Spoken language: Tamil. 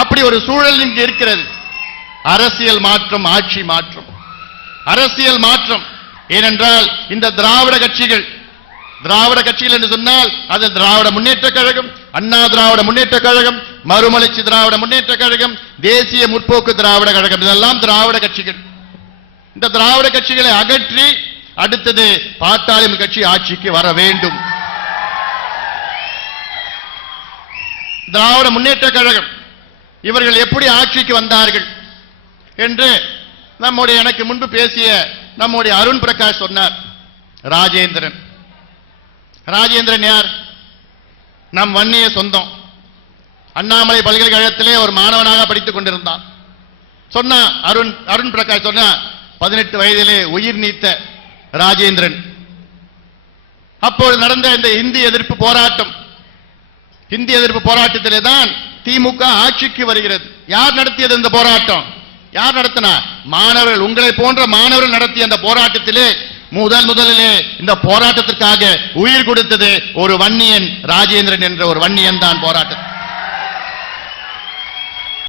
அப்படி ஒரு சூழல் இங்கு இருக்கிறது. அரசியல் மாற்றம், ஆட்சி மாற்றம், அரசியல் மாற்றம். ஏனென்றால் இந்த திராவிட கட்சிகள் என்று சொன்னால் அது திராவிட முன்னேற்ற கழகம், அண்ணா திராவிட முன்னேற்ற கழகம், மறுமலர்ச்சி திராவிட முன்னேற்ற கழகம், தேசிய முற்போக்கு திராவிட கழகம், இதெல்லாம் திராவிட கட்சிகள். இந்த திராவிட கட்சிகளை அகற்றி அடுத்தது பாட்டாளி கட்சி ஆட்சிக்கு வர வேண்டும். திராவிட முன்னேற்ற கழகம் இவர்கள் எப்படி ஆட்சிக்கு வந்தார்கள் என்று நம்முடைய எனக்கு முன்பு பேசிய நம்முடைய அருண் பிரகாஷ் சொன்னார். ராஜேந்திரன் யார்? நம் வன்னிய சொந்தம். அண்ணாமலை பல்கலைக்கழகத்திலே ஒரு மாணவனாக படித்துக் கொண்டிருந்தான். சொன்னா அருண் பிரகாஷ் சொன்னா 18 வயதிலே உயிர் நீத்த ராஜேந்திரன். அப்போது நடந்த இந்த இந்தி எதிர்ப்பு போராட்டத்திலே தான் திமுக ஆட்சிக்கு வருகிறது. யார் நடத்தியது இந்த போராட்டம்? யார் நடத்தினா? மாணவர்கள், உங்களை போன்ற மாணவர்கள் நடத்திய அந்த போராட்டத்திலே முதலிலே இந்த போராட்டத்திற்காக உயிர் கொடுத்தது ஒரு வன்னியன், ராஜேந்திரன் என்ற ஒரு வன்னியன் தான் போராட்டம்.